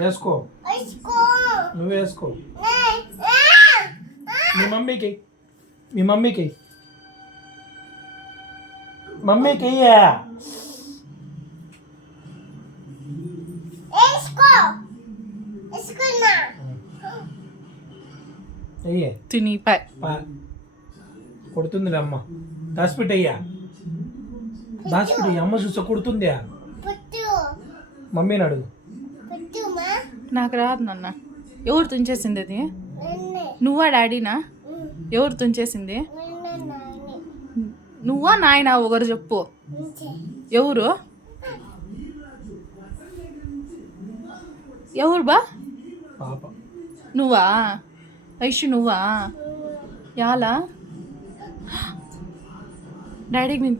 వేసుకో, నువ్వు వేసుకో. మీ మమ్మీకి, మీ మమ్మీకి, మమ్మీకి అయ్యే తిని కొడుతుంది అమ్మ. దాచిపెట్టయ్యా, దాచిపెట్టయ్యా. అమ్మ చూసా కొడుతుంది. మమ్మీని అడుగు. నాకు రాదు నాన్న. ఎవరు తుంచేసింది అది? నువ్వా డాడీనా? ఎవరు తుంచేసింది? నువ్వా నాయనా? ఒకరు చెప్పు. ఎవరు ఎవరు బా? పాప. నువ్వా ఐషు? నువ్వా? యాలా డాడీకి